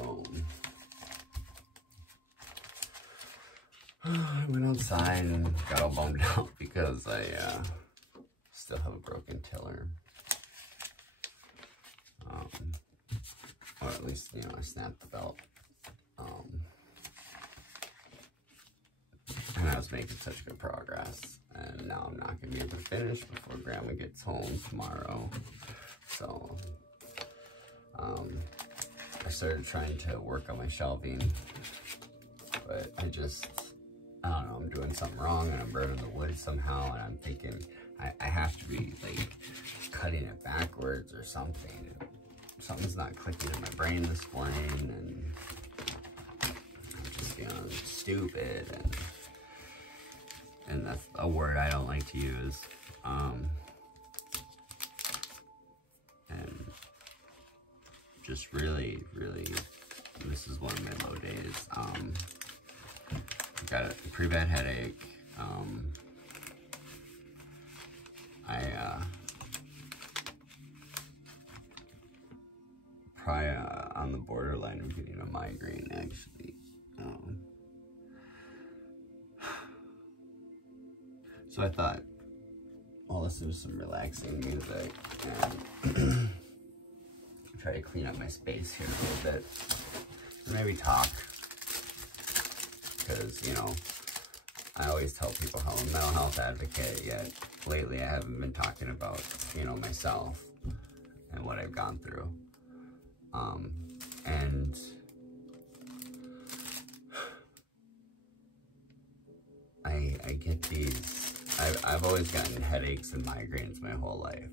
So I went outside and got all bummed out because I still have a broken tiller. Or at least, you know, I snapped the belt. And I was making such good progress. And now I'm not going to be able to finish before Grandma gets home tomorrow. So, I started trying to work on my shelving. But I don't know, I'm doing something wrong and I'm burning the wood somehow. And I'm thinking I have to be, like, cutting it backwards or something. Something's not clicking in my brain this morning. And I'm just feeling stupid. And that's a word I don't like to use. And just really, this is one of my low days. Got a pretty bad headache. Probably on the borderline of getting a migraine, actually. So I thought I'll listen to some relaxing music and try to clean up my space here a little bit. And maybe talk. Because, you know, I always tell people how I'm a mental health advocate, yet lately I haven't been talking about, you know, myself and what I've gone through. And I get these, I've always gotten headaches and migraines my whole life.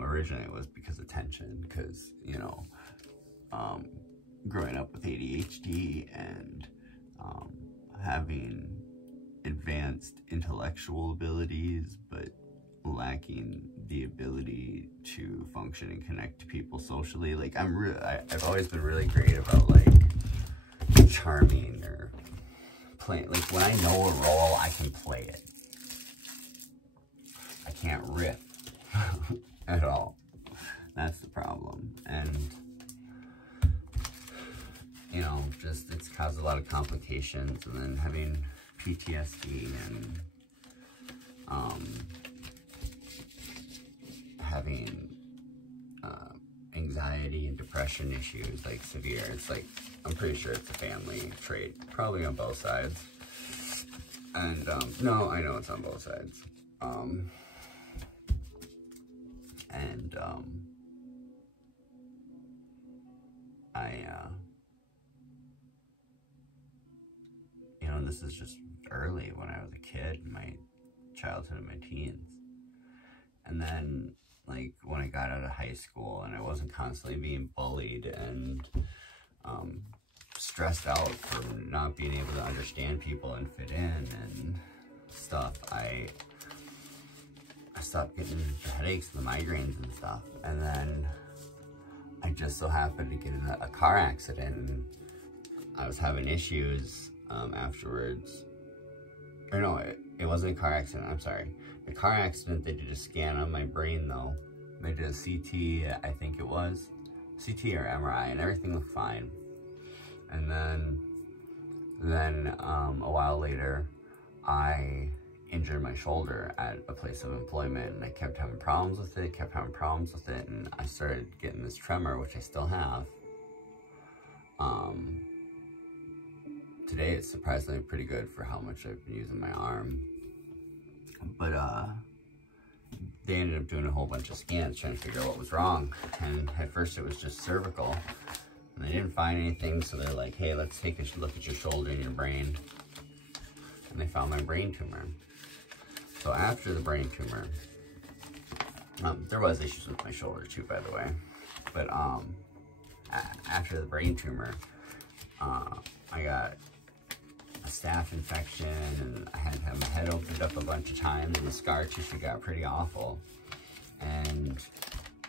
Originally it was because of tension, because, you know, growing up with ADHD and having advanced intellectual abilities, but lacking the ability to function and connect to people socially. Like, I've always been really great about, like, charming or playing. Like, when I know a role, I can play it. I can't riff at all. That's the problem. And, you know, just, it's caused a lot of complications. And then having PTSD and, having anxiety and depression issues, like severe. It's like, I'm pretty sure it's a family trait, probably on both sides. And no, I know it's on both sides. You know, this is just early when I was a kid, my childhood and my teens. And then, like, when I got out of high school and I wasn't constantly being bullied and stressed out for not being able to understand people and fit in and stuff, I stopped getting the headaches and the migraines and stuff. And then I just so happened to get in a car accident, and I was having issues afterwards. Or no, it wasn't a car accident, I'm sorry. The car accident, they did a scan on my brain though. They did a CT, I think it was. CT or MRI, and everything looked fine. And then a while later, I injured my shoulder at a place of employment, and I kept having problems with it, and I started getting this tremor, which I still have. Today it's surprisingly pretty good for how much I've been using my arm. But they ended up doing a whole bunch of scans trying to figure out what was wrong. And at first it was just cervical, and they didn't find anything, so they're like, hey, let's take a look at your shoulder and your brain. And they found my brain tumor. So after the brain tumor, there was issues with my shoulder too, by the way. But after the brain tumor, I got a staph infection, and I had to have my head opened up a bunch of times, and the scar tissue got pretty awful. And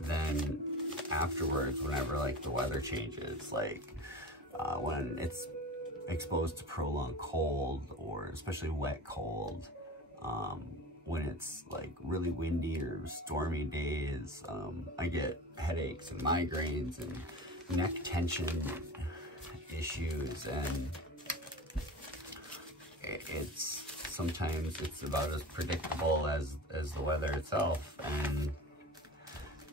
then afterwards, whenever, like, the weather changes, like when it's exposed to prolonged cold, or especially wet cold, when it's like really windy or stormy days, I get headaches and migraines and neck tension issues, and it's sometimes it's about as predictable as the weather itself, and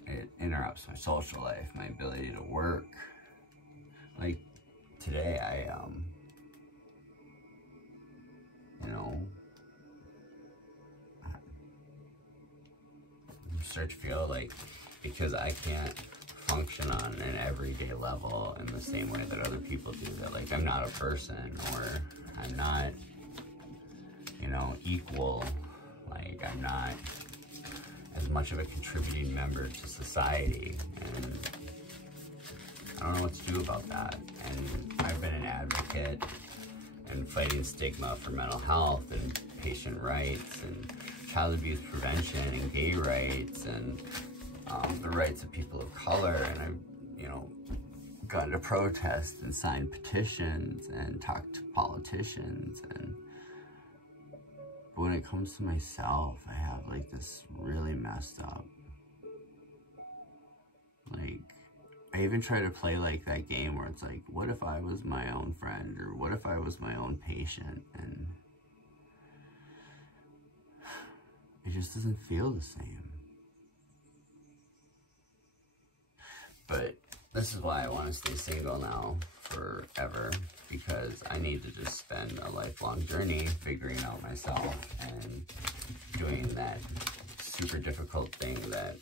it interrupts my social life, my ability to work. Like today, I you know, I'm starting to feel like, because I can't function on an everyday level in the same way that other people do, that like I'm not a person, or I'm not, you know, equal, like I'm not as much of a contributing member to society, and I don't know what to do about that. And I've been an advocate and fighting stigma for mental health and patient rights and child abuse prevention and gay rights and the rights of people of color, and I've, you know, gone to protest and signed petitions and talked to politicians, and but when it comes to myself, I have like this really messed up, like, I even try to play like that game where it's like, what if I was my own friend, or what if I was my own patient, and it just doesn't feel the same. But this is why I want to stay single now forever, because I need to just spend a lifelong journey figuring out myself and doing that super difficult thing that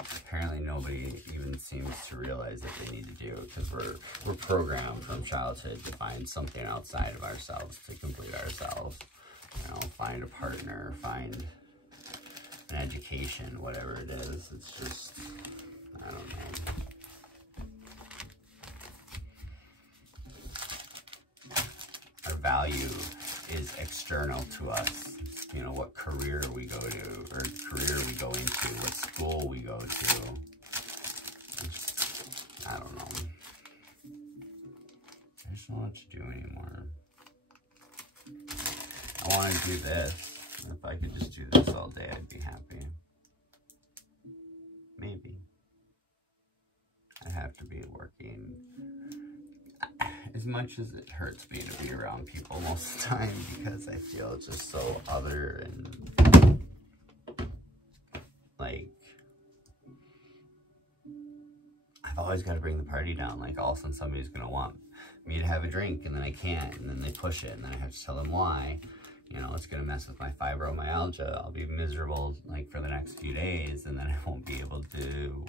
apparently nobody even seems to realize that they need to do, because we're programmed from childhood to find something outside of ourselves to complete ourselves. You know, find a partner, find an education, whatever it is. It's just, I don't know. Our value is external to us. You know, what career we go to, or career we go into, what school we go to. I don't know. I just don't know what to do anymore. I want to do this. If I could just do this all day, I'd be happy. Maybe. I have to be working. As much as it hurts me to be around people most of the time, because I feel just so other, and like I've always got to bring the party down. Like all of a sudden somebody's gonna want me to have a drink, and then I can't, and then they push it, and then I have to tell them why. You know, it's gonna mess with my fibromyalgia. I'll be miserable like for the next few days, and then I won't be able to,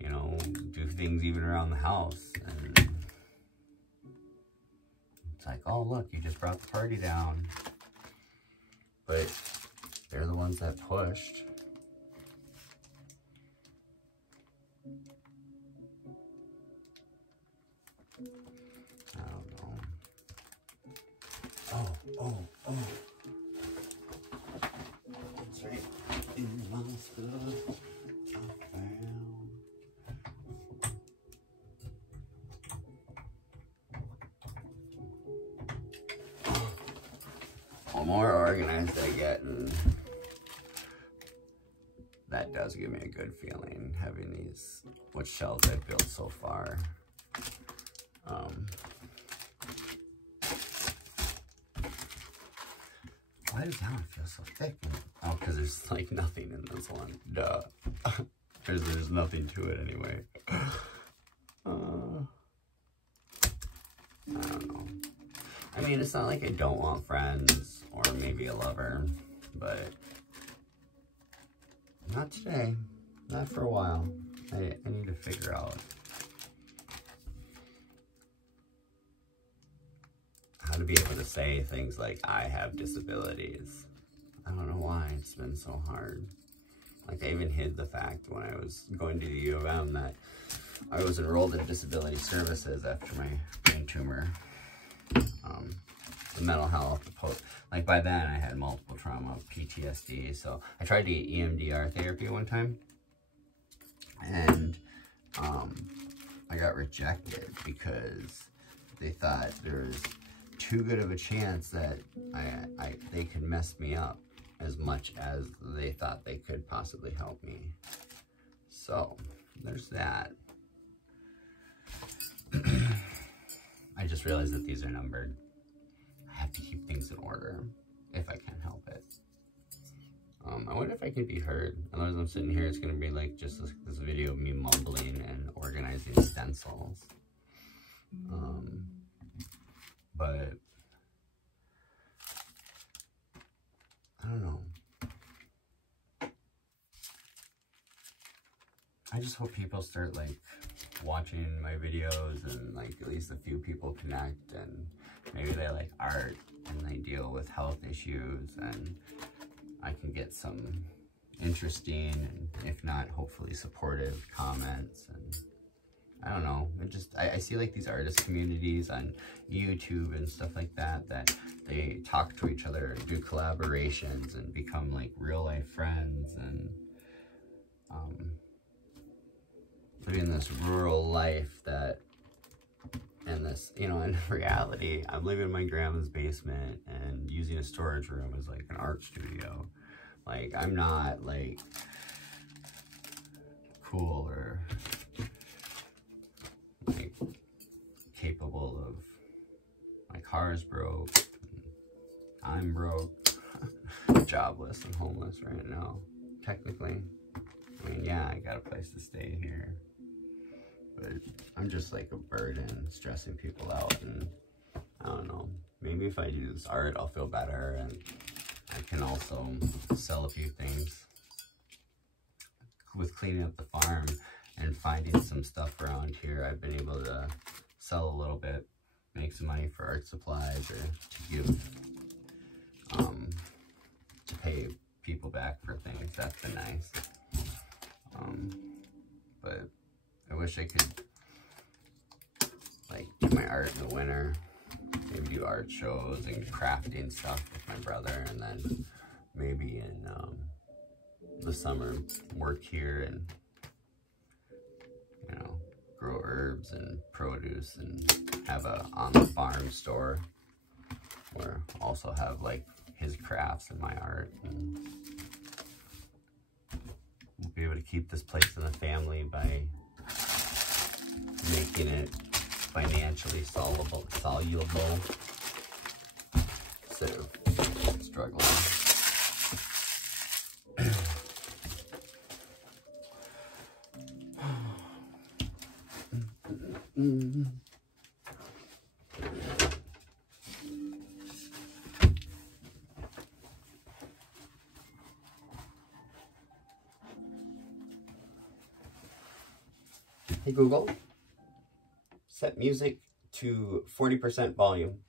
you know, do things even around the house. And it's like, oh look, you just brought the party down. But they're the ones that pushed. I don't know. Oh. That's right. In the hospital, I found. The more organized I get, and that does give me a good feeling, having these, what shelves I've built so far. Why does that one feel so thick? Oh, because there's like nothing in this one. Duh. Because there's nothing to it anyway. I don't know. I mean, it's not like I don't want friends or maybe a lover, but not today. Not for a while. I need to figure out how to be able to say things like, I have disabilities. I don't know why it's been so hard. Like, I even hid the fact when I was going to the U of M that I was enrolled in disability services after my brain tumor. The mental health, like by then I had multiple trauma, PTSD. So I tried to get EMDR therapy one time, and I got rejected because they thought there was too good of a chance that they could mess me up as much as they thought they could possibly help me. So there's that. I just realized that these are numbered. I have to keep things in order if I can help it. I wonder if I can be heard. Otherwise I'm sitting here, it's gonna be like just this video of me mumbling and organizing stencils. But I don't know. I just hope people start like watching my videos and like at least a few people connect, and maybe they like art and they deal with health issues, and I can get some interesting and if not hopefully supportive comments. And I don't know, I see like these artist communities on YouTube and stuff like that, that they talk to each other and do collaborations and become like real life friends, and living this rural life that, and this, you know, in reality, I'm living in my grandma's basement and using a storage room as like an art studio. Like, I'm not like cool or like capable of, my car's broke, I'm broke, jobless and homeless right now, technically. I mean, yeah, I got a place to stay here, but I'm just like a burden, stressing people out, and I don't know, maybe if I do this art, I'll feel better, and I can also sell a few things. With cleaning up the farm and finding some stuff around here, I've been able to sell a little bit, make some money for art supplies, or to give, to pay people back for things. That's been nice. But I wish I could like do my art in the winter, maybe do art shows and crafting stuff with my brother, and then maybe in the summer work here and, you know, grow herbs and produce and have a on the farm store, or also have like his crafts and my art, and we'll be able to keep this place in the family by making it financially soluble instead of struggling. Hey Google, set music to 40% volume.